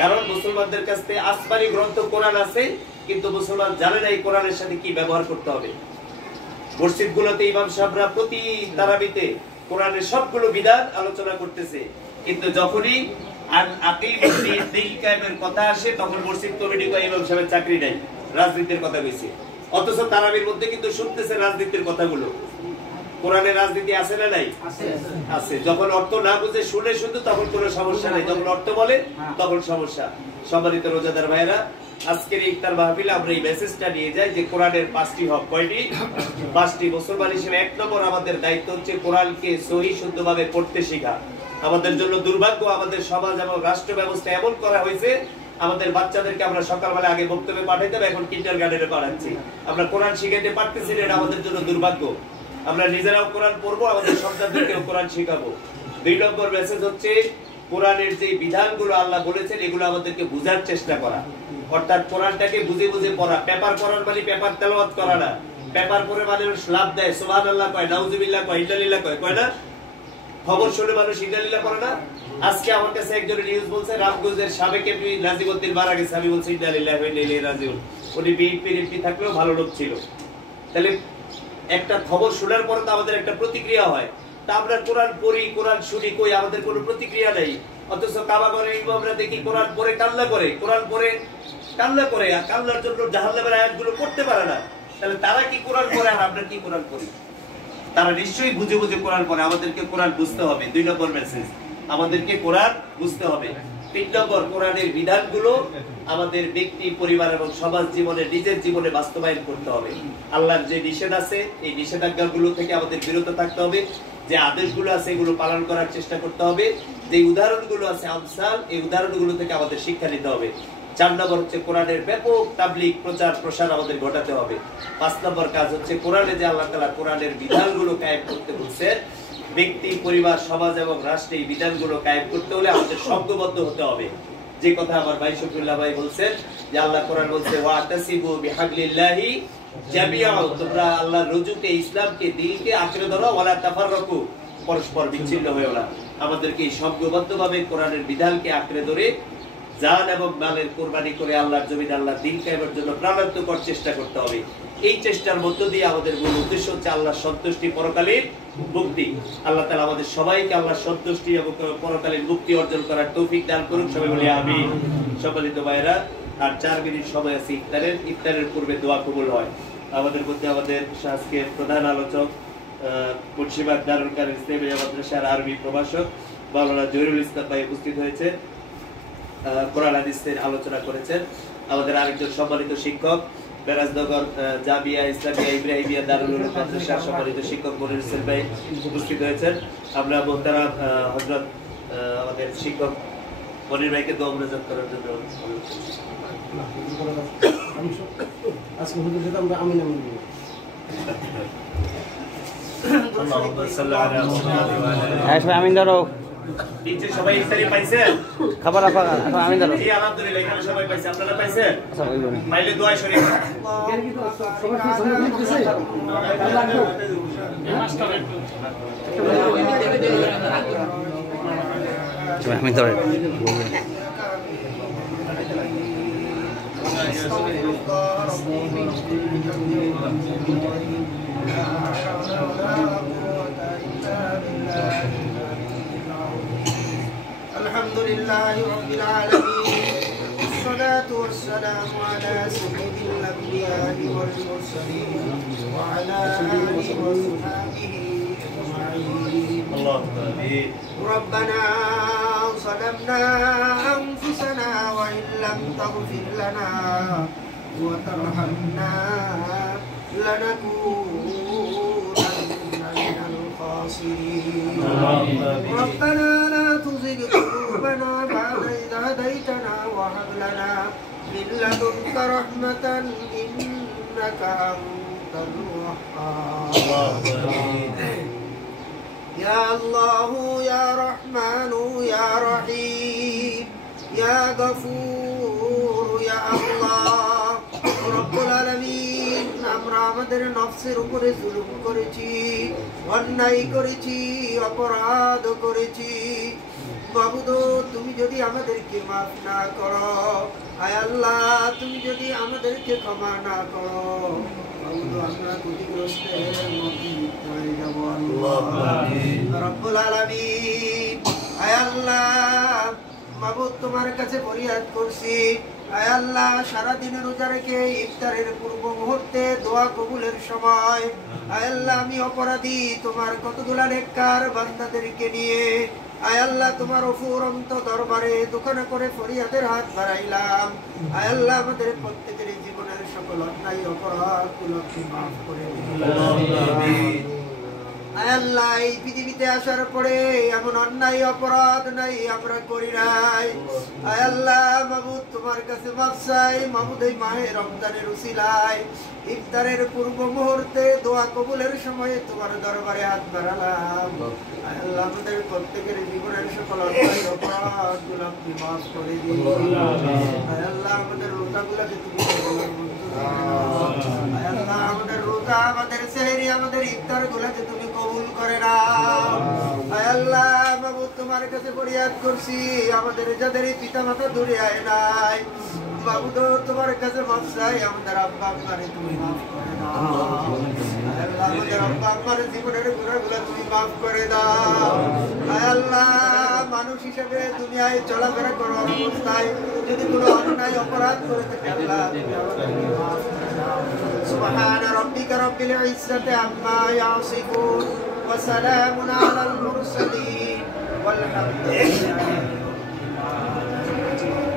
কারণ মুসলমানদের কাছে আসমানি গ্রন্থ কোরআন আছে, কিন্তু মুসলমান জানে না এই কোরআনের সাথে কি ব্যবহার করতে হবে। মসজিদগুলোতে ইমাম সাহেবরা প্রতি তারাবিতে কোরআনের সবগুলো বিধান আলোচনা করতেছে, কিন্তু যখনই দিন কায়েমের কথা আসে তখন মসজিদ কমিটি কয় ইমাম সাহেবের চাকরি নাই, রাজনীতির কথা কইছে। অথচ তারাবির মধ্যে কিন্তু শুনতেছে রাজনীতির কথাগুলো। কোরআনে রাজনীতি আছে না নাই? আছে। যখন অর্থ না বুঝে শুনে শুধু তখন কোনো সমস্যা নাই, যখন অর্থ বলে তখন সমস্যা। সম্মানিত রোজাদার ভাইরা, আজকের ইফতার মাহফিলে আমরা এই মেসেজটা নিয়ে যাই যে কোরআনের 5টি হক। কয়টি? 5টি। মুসলমান হিসেবে 1 নম্বর আমাদের দায়িত্ব হচ্ছে কোরআনকে সহি শুদ্ধভাবে পড়তে শেখা। আমাদের জন্য দুর্ভাগ্য, আমাদের সমাজ এবং রাষ্ট্র ব্যবস্থা এমন করা হয়েছে, আমাদের বাচ্চাদেরকে আমরা সকালবেলা আগে বক্তব্যে পাঠাইতাম, এখন কিন্ডারগার্টেনে পাঠাচ্ছি। আমরা কোরআন শিখাইতে পারতেছি না, এটা আমাদের জন্য দুর্ভাগ্য। আমরা নিজেরাও কোরআন পড়বো, আমাদের সন্তানদেরকেও কোরআন শেখাবো। 2 নম্বর মেসেজ হচ্ছে কোরআনের যে বিধানগুলো আল্লাহ বলেছেন এগুলো আমাদেরকে বুঝার চেষ্টা করা, অর্থাৎ কোরআনটাকে বুঝে বুঝে পড়া। পেপার পড়ার মানে পেপার তেলাওয়াত করা না। পেপার পড়ে মানুষ লাভ দেয়, সুবহানাল্লাহ কয়, নাউজুবিল্লাহ কয়, ইন্নালিল্লাহ কয় না? খবর শুনে মানুষ ইন্নালিল্লাহ পড়ে না। আজকে আমার কাছে একজন নিউজ বলছে, রামগঞ্জের সাবেক এমপি নাজিমউদ্দিন মারা গেছে। আমি বলছি ইন্নালিল্লাহি ওয়া ইন্না ইলাইহি রাজিউন। উনি বিএনপির এমপি থাকলেও ভালো লোক ছিল। তাহলে একটা খবর শোনার পরে তো আমাদের একটা প্রতিক্রিয়া হয়, তা আমরা কোরআন পড়ি, কোরআন শুনি, কই আমাদের কোনো প্রতিক্রিয়া নেই। অথচ কাবাগরে ইমামরা দেখি কোরআন পড়ে কান্না করে, কোরআন পড়ে কান্না করে, আর কান্নার জন্য জাহান্নামের আয়াতগুলো পড়তে পারে না। তাহলে তারা কি কোরআন পড়ে আর আমরা কি কোরআন পড়ি? তারা নিশ্চয়ই বুঝে বুঝে কোরআন পড়ে। আমাদেরকে কোরআন বুঝতে হবে। 2 নম্বর মেসেজ, আমাদেরকে কোরআন বুঝতে হবে। 3 নম্বর, কোরআনের বিধানগুলো আমাদের ব্যক্তি, পরিবার এবং সমাজ জীবনে, নিজের জীবনে বাস্তবায়ন করতে হবে। আল্লাহর যে নিষেধ আছে এই নিষেধাজ্ঞাগুলো থেকে আমাদের বিরত থাকতে হবে। যে আদেশগুলো আছে এগুলো পালন করার চেষ্টা করতে হবে। যে উদাহরণগুলো আছে আমসাল, এই উদাহরণগুলো থেকে আমাদের শিক্ষা নিতে হবে। 4 নম্বর হচ্ছে কোরআনের ব্যাপক তাবলীগ, প্রচার প্রসার আমাদের ঘটাতে হবে। 5 নম্বর কাজ হচ্ছে কোরআনে যে আল্লাহ তাআলা কোরআনের বিধানগুলো কায়েম করতে বলছেন, ব্যক্তি, পরিবার, সমাজ এবং রাষ্ট্রে এই বিধানগুলো কায়েম করতে হলে আমাদের সংঘবদ্ধ হতে হবে। যে কথা আমার ভাই শফিউল্লাহ ভাই বলছেন যে আল্লাহ কোরআন বলছে ওয়াতাসিবু বিহাবলিল্লাহি জামিআ, তোমরা আল্লাহর রজ্জুকে, ইসলামকে, দ্বীনকে আঁকড়ে ধরো, ওয়ালা তাফাররাকু, পরস্পর বিচ্ছিন্ন হয়ো না। আমাদেরকে এই সংঘবদ্ধভাবে কোরআনের বিধানকে আঁকড়ে ধরে জান এবং মালের কুরবানি করে আল্লাহর জমিনে আল্লাহর দ্বীন কায়েমের জন্য প্রাণান্তকর চেষ্টা করতে হবে। এই চেষ্টার মধ্য দিয়ে আমাদের মূল উদ্দেশ্য হচ্ছে আল্লাহর সন্তুষ্টি, পরকালীন মুক্তি। আল্লাহ তাআলা আমাদের সবাইকে আল্লাহর সন্তুষ্টি এবং পরকালীন মুক্তি অর্জন করার তৌফিক দান করুন। সবাই বলি আমিন। সম্মানিত ভাইরা, আর 4 মিনিট সময় আছে ইফতারের পূর্বে দোয়া কবুল হয়। আমাদের মধ্যে আমাদের আজকের প্রধান আলোচক মুন্সিবাদ দারুল কারিম ইসলামিয়া মাদ্রাসার আরবি প্রভাষক মাওলানা জহিরুল ইসলাম ভাই উপস্থিত হয়েছে, কোরআন হাদিসের আলোচনা করেছেন। আমাদের আরেকজন সম্মানিত শিক্ষক বেরাজনগর জামিয়া ইসলামিয়া ইব্রাহিমিয়া দারুল উলুম মাদ্রাসার সম্মানিত শিক্ষক মনির হোসেন ভাই উপস্থিত হয়েছেন। আমরা মুহতারাম হযরত আমাদের শিক্ষক মনির ভাইকে দোয়া মুনাজাত করার জন্য আজকে হুজুর যেটা আমরা আমিন আমিন বলি। আল্লাহুম্মা সাল্লি আলা মুহাম্মাদ ওয়া আলা আলি। সবাই আমিন ধরো। নিচে সবাই ইফতারি পাইছেন? খাবার রাখা আমিন ধরো। জি আলহামদুলিল্লাহ, এখানে সবাই পাইছে। আপনারা পাইছেন? আচ্ছা ওই বলি। পাইলে দোয়া শরীফ। সবার কি সঙ্গে দিতেছে? সবাই আমিন ধরো। الحمد لله رب العالمين، والصلاة والسلام على سيد الأنبياء والمرسلين وعلى آله وصحبه أجمعين. اللهم آمين. ربنا ظلمنا أنفسنا وإن لم تغفر لنا وترحمنا لنكونن من الخاسرين. ربنا لا تزغ قلوبنا بعد إذ هديتنا وهب لنا من لدنك رحمة إنك أنت الوهاب. يا الله يا رحمن يا رحيم يا غفور يا الله رب العالمين, আমরা আমাদের নফসের উপরে জুলুম করেছি, অন্যায় করেছি, অপরাধ করেছি। মাবুদ তুমি যদি আমাদেরকে মাফ না করো, আয় আল্লাহ তুমি যদি আমাদেরকে ক্ষমা না করো, মাবুদ আমরা ক্ষতিগ্রস্তের মধ্যে লিপ্ত হয়ে যাব। আল্লাহ রব্বুল আলামিন, আয় আল্লাহ মাবুদ তোমার কাছে ফরিয়াদ করছি, আয় আল্লাহ সারাদিন রোজা রেখে ইফতারের পূর্ব মুহূর্তে দোয়া কবুলের সময় আয় আল্লাহ আমি অপরাধী তোমার কতগুলা নেককার বান্দাদেরকে নিয়ে আয় আল্লাহ তোমার অফুরন্ত দরবারে দোকানে করে ফরিয়াদের হাত বাড়াইলাম। আয় আল্লাহ আমাদের প্রত্যেকের জীবনের সকল অন্যায় অপরাধগুলোকে মাফ করে দিন। আয় আল্লাহ এই পৃথিবীতে আসার পরে এমন অন্যায় অপরাধ নাই আমরা করি নাই। আয় আল্লাহ মাবুদ তোমার কাছে মাফ চাই। মাবুদ এই মাহে রমজানের উসিলায় ইফতারের পূর্ব মুহূর্তে দোয়া কবুলের সময় তোমার দরবারে হাত বাড়ালাম। আয় আল্লাহ আমাদের প্রত্যেকের জীবনের সকল অন্যায় অপরাধগুলো আপনি মাফ করে দিন। আয় আল্লাহ আমাদের রোজাগুলোকে তুমি কবুল আয় আল্লাহ আমাদের রোজা, আমাদের সেহরি, আমাদের ইফতার গুলাকে তুমি কবুল করে নাও। আয় আল্লাহ মাবুদ তোমার কাছে ফরিয়াদ করছি আমাদের যাদের পিতা মাতা দূরে আয় নাই, মাবুদ তোমার কাছে মাফ চাই আমাদের আব্বা আম্মারে তুমি মাফ করে দাও। আয় আল্লাহ আমাদের আব্বা আম্মার জীবনের গুনাহগুলো তুমি মাফ করে দাও। আয় আল্লাহ মানুষ হিসেবে দুনিয়ায় চলাফেরা করার অবস্থায় যদি কোনো অন্যায় অপরাধ করে থাকে আল্লাহ তুমি আমাদেরকে মাফ করে দাও। سبحان ربك رب العزة عما يصفون وسلام على المرسلين والحمد لله